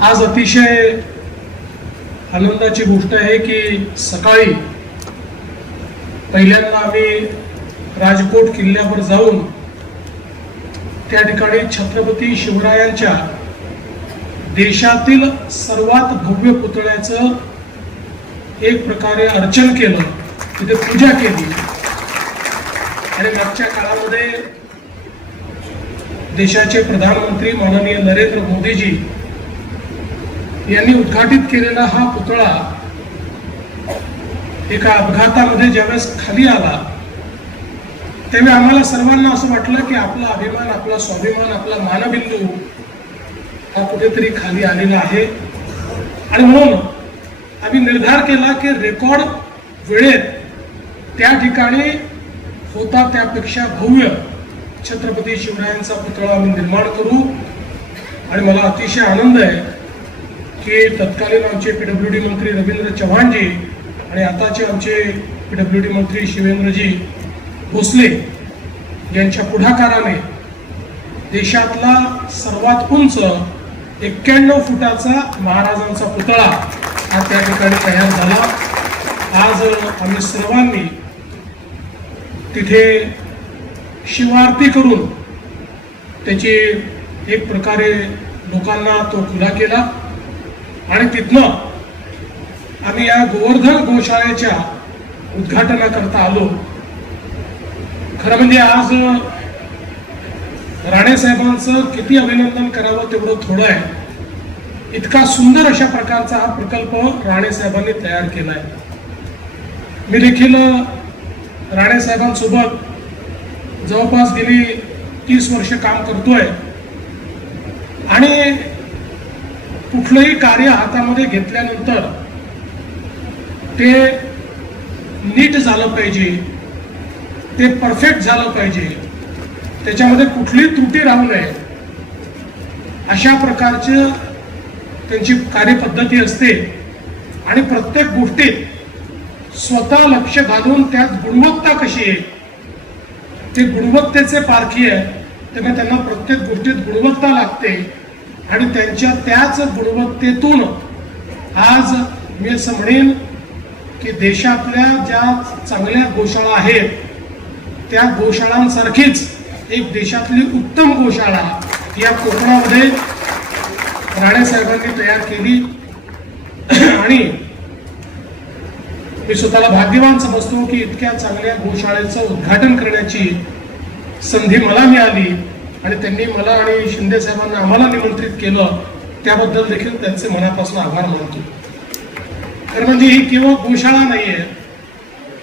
आज अतिशय आनंदाची गोष्ट आहे की सकाळी पहिल्यांदा आम्ही राजकोट किल्ल्यावर जाऊन त्या ठिकाणी छत्रपती शिवरायांच्या देशातील सर्वात भव्य पुतळ्याचं एक प्रकारे अर्चन केलं तिथे पूजा केली. आणि मागच्या काळामध्ये देशाचे प्रधानमंत्री माननीय नरेंद्र मोदीजी यांनी उद्घाटित केलेला हा पुतळा एका अपघातामध्ये ज्यावेळेस खाली आला त्यावेळी आम्हाला सर्वांना असं वाटलं की आपला अभिमान आपला स्वाभिमान आपला मानबिंदू हा कुठेतरी खाली आलेला आहे. आणि म्हणून आम्ही निर्धार केला की रेकॉर्ड वेळेत त्या ठिकाणी होता त्यापेक्षा भव्य छत्रपती शिवरायांचा पुतळा आम्ही निर्माण करू. आणि मला अतिशय आनंद आहे की तत्कालीन आमचे पी डब्ल्यू डी मंत्री रवींद्र चव्हाणजी आणि आताचे आमचे पी डब्ल्यू डी मंत्री शिवेंद्रजी भोसले यांच्या पुढाकाराने देशातला सर्वात उंच एक्क्याण्णव फुटाचा महाराजांचा पुतळा हा त्या ठिकाणी तयार झाला. आज आम्ही सर्वांनी तिथे शिवारती करून त्याची एक प्रकारे लोकांना तो खुला केला. आणि तिथनं आम्ही या गोवर्धन गोशाळेच्या उद्घाटनाकरता आलो. खरं म्हणजे आज राणे साहेबांचं किती अभिनंदन करावं तेवढं थोडं आहे. इतका सुंदर अशा प्रकारचा हा प्रकल्प राणे साहेबांनी तयार केलाय. मी देखील राणे साहेबांसोबत जवळपास गेली तीस वर्ष काम करतोय. आणि कुठलंही कार्य हातामध्ये घेतल्यानंतर ते नीट झालं पाहिजे ते परफेक्ट झालं पाहिजे त्याच्यामध्ये कुठली त्रुटी राहू नये अशा प्रकारचं त्यांची कार्यपद्धती असते. आणि प्रत्येक गोष्टीत स्वतः लक्ष घालून त्यात गुणवत्ता कशी आहे ते गुणवत्तेचे पारखी आहे त्यामुळे त्यांना प्रत्येक गोष्टीत गुणवत्ता लागते. आणि त्यांच्या त्याच गुणवत्तेतून आज मी असं म्हणेन की देशातल्या ज्या चांगल्या गोशाळा आहेत त्या गोशाळांसारखीच एक देशातली उत्तम गोशाळा या कोकणामध्ये राणे साहेबांनी तयार केली. आणि मी स्वतःला भाग्यवान समजतो की इतक्या चांगल्या गोशाळेचं उद्घाटन करण्याची संधी मला मिळाली. आणि त्यांनी मला आणि शिंदे साहेबांना आम्हाला निमंत्रित केलं त्याबद्दल देखील त्यांचे मनापासून आभार मानतो. तर म्हणजे ही केवळ गोशाळा नाहीये.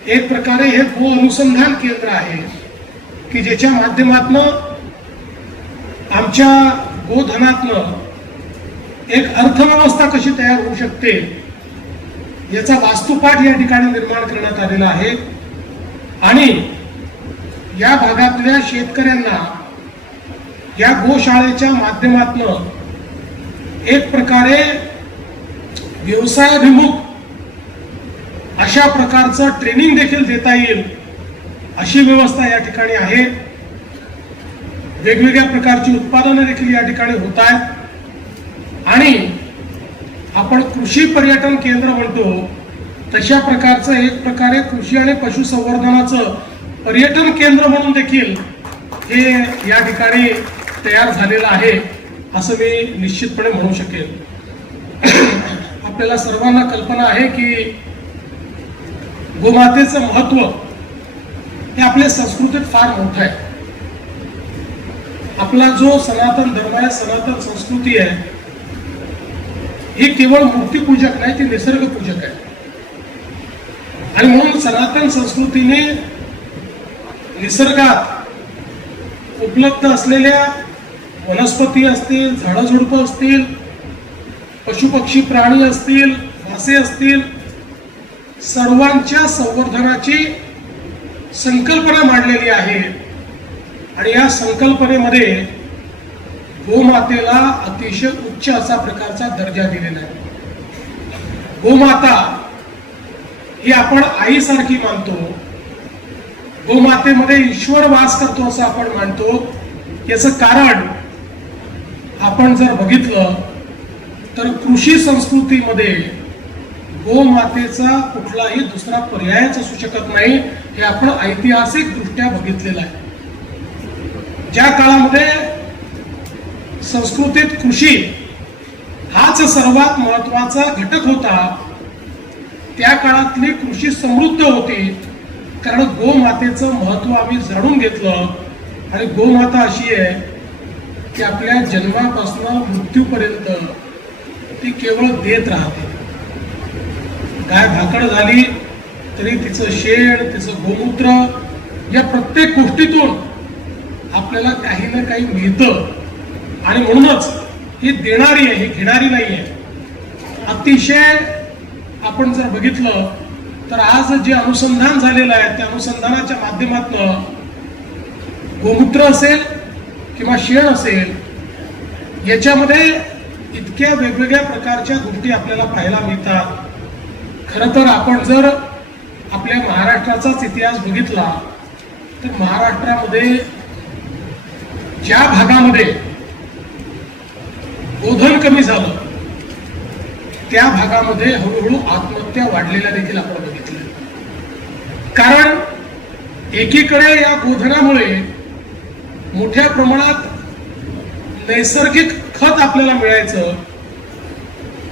एक प्रकारे हे गो अनुसंधान केंद्र आहे की ज्याच्या माध्यमातनं आमच्या गोधनातनं एक अर्थव्यवस्था कशी तयार होऊ शकते याचा वास्तुपाठ या ठिकाणी निर्माण करण्यात आलेला आहे. आणि या भागातल्या शेतकऱ्यांना या गोशाळेच्या माध्यमातनं एक प्रकारे व्यवसायाभिमुख अशा प्रकारचं ट्रेनिंग देखील देता येईल अशी व्यवस्था या ठिकाणी आहे. वेगवेगळ्या प्रकारची उत्पादनं देखील या ठिकाणी होत आहेत. आणि आपण कृषी पर्यटन केंद्र म्हणतो तशा प्रकारचं एक प्रकारे कृषी आणि पशुसंवर्धनाचं पर्यटन केंद्र म्हणून देखील हे या ठिकाणी तयार झालेला आहे असं मी निश्चितपणे म्हणू शकेल आपल्याला सर्वांना कल्पना आहे की गोमातेचं महत्त्व हे आपल्या संस्कृतीत फार मोठं आहे. आपला जो सनातन धर्म आहे सनातन संस्कृती आहे ही केवळ मूर्तीपूजक नाही ती निसर्ग पूजक आहे. आणि म्हणून सनातन संस्कृतीने निसर्गात उपलब्ध असलेल्या वनस्पती असतील झाडझुडपं असतील पशुपक्षी प्राणी असतील मासे असतील सर्वांच्या संवर्धनाची संकल्पना मांडलेली आहे. आणि या संकल्पनेमध्ये गोमातेला अतिशय उच्च असा प्रकारचा दर्जा दिलेला आहे. गोमाता ही आपण आईसारखी मानतो. गोमातेमध्ये ईश्वर वास करतो असं आपण मानतो. याचं कारण आपण जर बघितलं तर कृषी संस्कृतीमध्ये गोमातेचा कुठलाही दुसरा पर्यायच असू शकत नाही हे आपण ऐतिहासिक दृष्ट्या बघितलेलं आहे. ज्या काळामध्ये संस्कृतीत कृषी हाच सर्वात महत्त्वाचा घटक होता त्या काळातली कृषी समृद्ध होती. कारण गोमातेचं महत्त्व आम्ही जाणून घेतलं आणि गोमाता अशी आहे की आपल्या जन्मापासून मृत्यूपर्यंत ती केवळ देत राहते. गाय भाकड झाली तरी तिचं शेण तिचं गोमूत्र या प्रत्येक गोष्टीतून आपल्याला काही ना काही मिळतं. आणि म्हणूनच ही देणारी आहे ही घेणारी नाही आहे. अतिशय आपण जर बघितलं तर आज जे अनुसंधान झालेलं आहे त्या अनुसंधानाच्या माध्यमातून गोमूत्र असेल किंवा शेण असेल याच्यामध्ये इतक्या वेगवेगळ्या प्रकारच्या गोष्टी आपल्याला पाहायला मिळतात. खरं तर आपण जर आपल्या महाराष्ट्राचाच इतिहास बघितला तर महाराष्ट्रामध्ये ज्या भागामध्ये गोधन कमी झालं त्या भागामध्ये हळूहळू आत्महत्या वाढलेल्या देखील आपण बघितल्या कारण एकीकडे या गोधनामुळे मोठ्या प्रमाणात नैसर्गिक खत आपल्याला मिळायचं.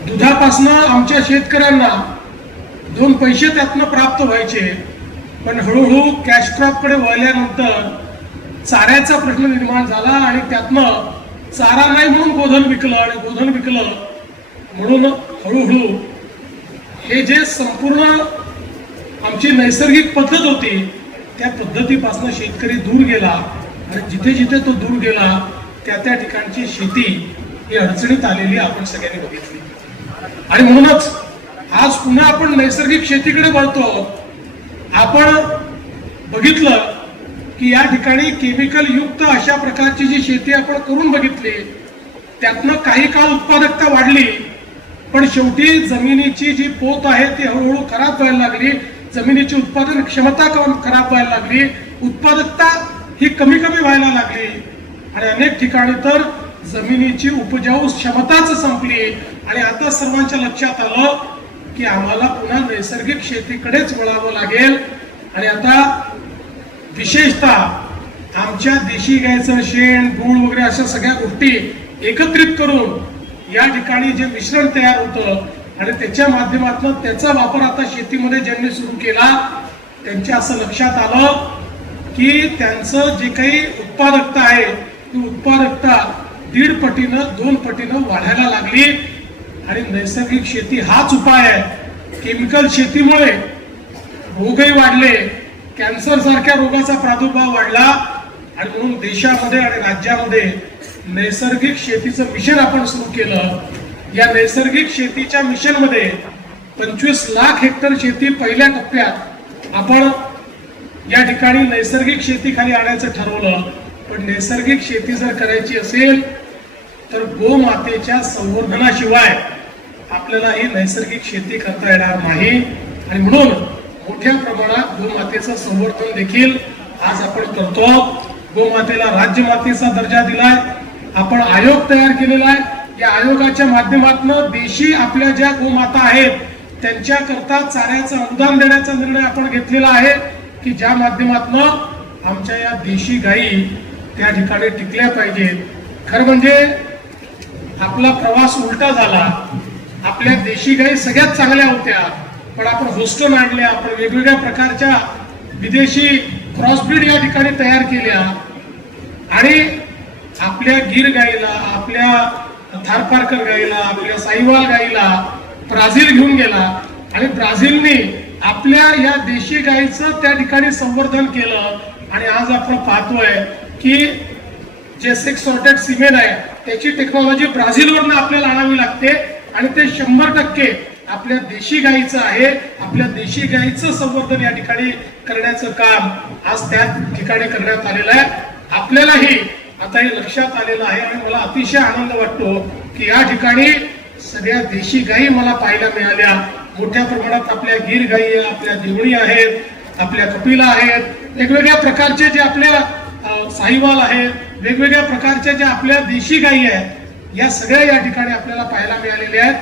दुधापासनं आमच्या शेतकऱ्यांना दोन पैसे त्यातनं प्राप्त व्हायचे. पण हळूहळू कॅश क्रॉपकडे वळल्यानंतर चाऱ्याचा प्रश्न निर्माण झाला आणि त्यातनं चारा नाही म्हणून गोधन विकलं आणि गोधन विकलं. म्हणून हळूहळू हे जे संपूर्ण आमची नैसर्गिक पद्धत होती त्या पद्धतीपासून शेतकरी दूर गेला. आणि जिथे जिथे तो दूर गेला त्या त्या ठिकाणची शेती ही अडचणीत आलेली आपण सगळ्यांनी बघितली. आणि म्हणूनच आज पुन्हा आपण नैसर्गिक शेतीकडे वळतो. आपण बघितलं की या ठिकाणी केमिकल युक्त अशा प्रकारची जी शेती आपण करून बघितली त्यातनं काही काळ उत्पादकता वाढली पण शेवटी जमिनीची जी पोत आहे ती हळूहळू खराब व्हायला लागली जमिनीची उत्पादन क्षमता खराब व्हायला लागली उत्पादकता ही कमी कमी व्हायला लागली. आणि अनेक ठिकाणी तर जमिनीची उपजाऊ क्षमताच संपली. आणि आता सर्वांच्या लक्षात आलं की आम्हाला पुन्हा नैसर्गिक शेतीकडेच वळावं लागेल. आणि आता विशेषतः आमच्या देशी गायचं शेण गुळ वगैरे अशा सगळ्या गोष्टी एकत्रित करून या ठिकाणी जे मिश्रण तयार होतं आणि त्याच्या माध्यमातून त्याचा वापर आता शेतीमध्ये ज्यांनी सुरू केला त्यांच्या असं लक्षात आलं की त्यांचं जे काही उत्पादकता आहे ती उत्पादकता दीड पटीनं दोन पटीनं वाढायला लागली. आणि नैसर्गिक शेती हाच उपाय आहे. केमिकल शेतीमुळे रोगही वाढले कॅन्सर सारख्या रोगाचा प्रादुर्भाव वाढला. आणि म्हणून देशामध्ये आणि राज्यामध्ये नैसर्गिक शेतीचं मिशन आपण सुरू केलं. या नैसर्गिक शेतीच्या मिशनमध्ये पंचवीस लाख हेक्टर शेती पहिल्या टप्प्यात आपण या ठिकाणी नैसर्गिक शेती खाली आणायचं ठरवलं पण नैसर्गिक शेती जर करायची असेल तर गोमातेच्या संवर्धनाशिवाय आपल्याला ही नैसर्गिक शेती करता येणार नाही. आणि म्हणून मोठ्या प्रमाणात गोमातेचं संवर्धन देखील आज आपण करतो गोमातेला राज्यमातेचा दर्जा दिलाय आपण आयोग तयार केलेला आहे. या आयोगाच्या माध्यमातून देशी आपल्या ज्या गोमाता आहेत त्यांच्याकरता चाऱ्याचं अनुदान देण्याचा निर्णय आपण घेतलेला आहे. की ज्या माध्यमातून आमच्या या देशी गायी त्या ठिकाणी टिकल्या पाहिजेत. खरं म्हणजे आपला प्रवास उलटा झाला. आपल्या देशी गायी सगळ्यात चांगल्या होत्या. पण आपण होस्टन आणल्या आपण वेगवेगळ्या प्रकारच्या विदेशी क्रॉसब्रीड या ठिकाणी तयार केल्या. आणि आपल्या गिर गाईला आपल्या थारपारकर गाईला आपल्या साईवाल गाईला ब्राझील घेऊन गेला. आणि ब्राझीलने आपल्या या देशी गाईचं त्या ठिकाणी संवर्धन केलं आणि आज आपण पाहतोय की जे सिक्स सॉर्टेड सिमेंट आहे त्याची टेक्नॉलॉजी ब्राझीलवरनं आपल्याला आणावी लागते आणि ते शंभर टक्के आपल्या देशी गाईचं आहे. आपल्या देशी गाईचं संवर्धन या ठिकाणी करण्याचं काम आज त्या ठिकाणी करण्यात आलेलं आहे. आपल्यालाही आता हे लक्षात आलेलं आहे आणि मला अतिशय आनंद वाटतो की या ठिकाणी सगळ्या देशी गायी मला पाहायला मिळाल्या. मोठ्या प्रमाणात आपल्या गीर गाई आपल्या देवणी आहेत आपल्या कपिला आहेत. वेगवेगळ्या प्रकारचे जे आपल्या साहिवाल आहेत वेगवेगळ्या प्रकारच्या ज्या आपल्या देशी गायी आहेत या सगळ्या या ठिकाणी आपल्याला पाहायला मिळालेल्या आहेत.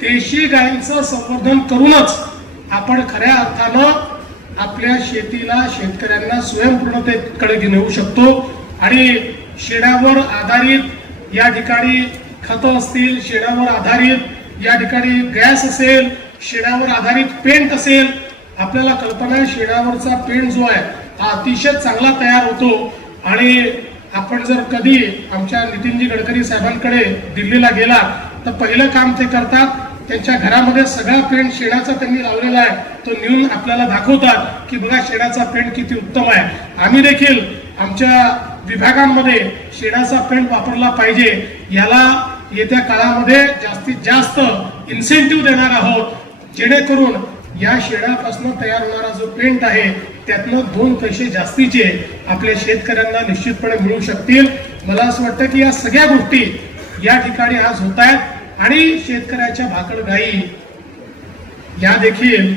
देशी गायींचं संवर्धन करूनच आपण खऱ्या अर्थानं आपल्या शेतीला शेतकऱ्यांना स्वयंपूर्णतेकडे घेऊ शकतो. आणि शेणावर आधारित या ठिकाणी खतं असतील शेणावर आधारित या ठिकाणी गॅस असेल शेणावर आधारित पेंट असेल आपल्याला कल्पना आहे शेणावरचा पेंट जो आहे हा अतिशय चांगला तयार होतो. आणि आपण जर कधी आमच्या नितीनजी गडकरी साहेबांकडे दिल्लीला गेला तर पहिलं काम ते करतात त्यांच्या घरामध्ये सगळा पेंट शेणाचा त्यांनी लावलेला आहे. तो नेऊन आपल्याला दाखवतात की बघा शेणाचा पेंट किती उत्तम आहे. आम्ही देखील आमच्या विभागांमध्ये शेणाचा पेंट वापरला पाहिजे. याला येत्या काळामध्ये जास्तीत जास्त इन्सेंटिव्ह देणार आहोत. जेणेकरून या शेणापासून तयार होणारा जो पेंट आहे त्यातनं दोन पैसे जास्तीचे आपल्या शेतकऱ्यांना निश्चितपणे मिळू शकतील. मला असं वाटतं की या सगळ्या गोष्टी या ठिकाणी आज होत आहेत आणि शेतकऱ्याच्या भाकड गाई या देखील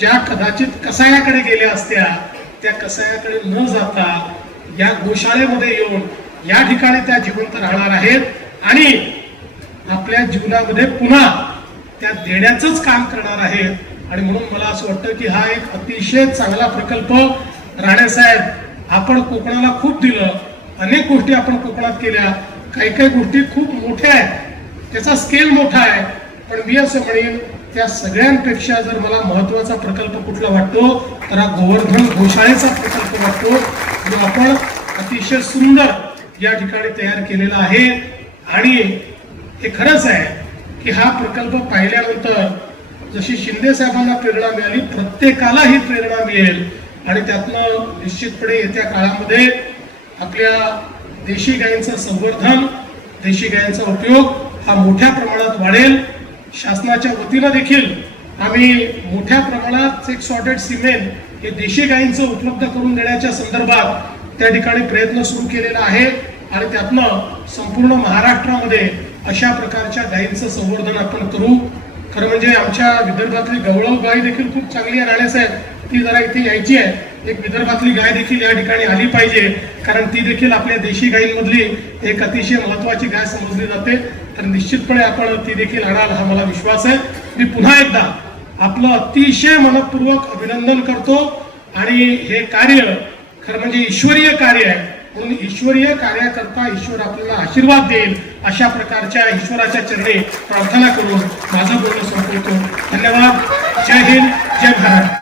ज्या कदाचित कसायाकडे गेल्या असत्या त्या कसायाकडे न जाता या गोशाळेमध्ये येऊन या ठिकाणी त्या जिवंत राहणार आहेत आणि आपल्या जीवनामध्ये पुन्हा त्या देण्याचंच काम करणार आहेत आणि म्हणून मला असं वाटतं की हा एक अतिशय चांगला प्रकल्प राणेसाहेब आपण कोकणाला खूप दिलं. अनेक गोष्टी आपण कोकणात केल्या. काही काही गोष्टी खूप मोठ्या आहेत. त्याचा स्केल मोठा आहे. पण मी असं म्हणेन त्या सगळ्यांपेक्षा जर मला महत्त्वाचा प्रकल्प कुठला वाटतो तर हा गोवर्धन गोशाळेचा प्रकल्प वाटतो. जो आपण अतिशय सुंदर या ठिकाणी तयार केलेला आहे. आणि हे खरंच आहे की हा प्रकल्प पाहिल्यानंतर जशी शिंदे साहेबांना प्रेरणा मिळाली प्रत्येकाला ही प्रेरणा मिळेल. आणि त्यातनं निश्चितपणे येत्या काळामध्ये आपल्या देशी गायींचं संवर्धन देशी गायींचा उपयोग हा मोठ्या प्रमाणात वाढेल. शासनाच्या वतीनं देखील आम्ही मोठ्या प्रमाणात एक सॉर्टेड सिमेंट हे देशी गायींचं उपलब्ध करून देण्याच्या संदर्भात त्या ठिकाणी प्रयत्न सुरू केलेला आहे. आणि त्यातनं संपूर्ण महाराष्ट्रामध्ये अशा प्रकारच्या गायींचं संवर्धन आपण करू. खरं म्हणजे आमच्या विदर्भातली गवळव गाय देखील खूप चांगली आहे राहण्यासाहेब ती जरा इथे यायची आहे. एक विदर्भातली गाय देखील या ठिकाणी आली पाहिजे. कारण ती देखील आपल्या देशी गायींमधली एक अतिशय महत्वाची गाय समजली जाते. तर निश्चितपणे आपण ती देखील आणाल हा मला विश्वास आहे. मी पुन्हा एकदा आपलं अतिशय मनपूर्वक अभिनंदन करतो. आणि हे कार्य खरं म्हणजे ईश्वरीय कार्य आहे. म्हणून ईश्वरीय कार्याकरता ईश्वर आपल्याला आशीर्वाद देईल अशा प्रकारच्या ईश्वराच्या चरणी प्रार्थना करून माझं बोलणं संपवतो. धन्यवाद. जय हिंद. जय भारत.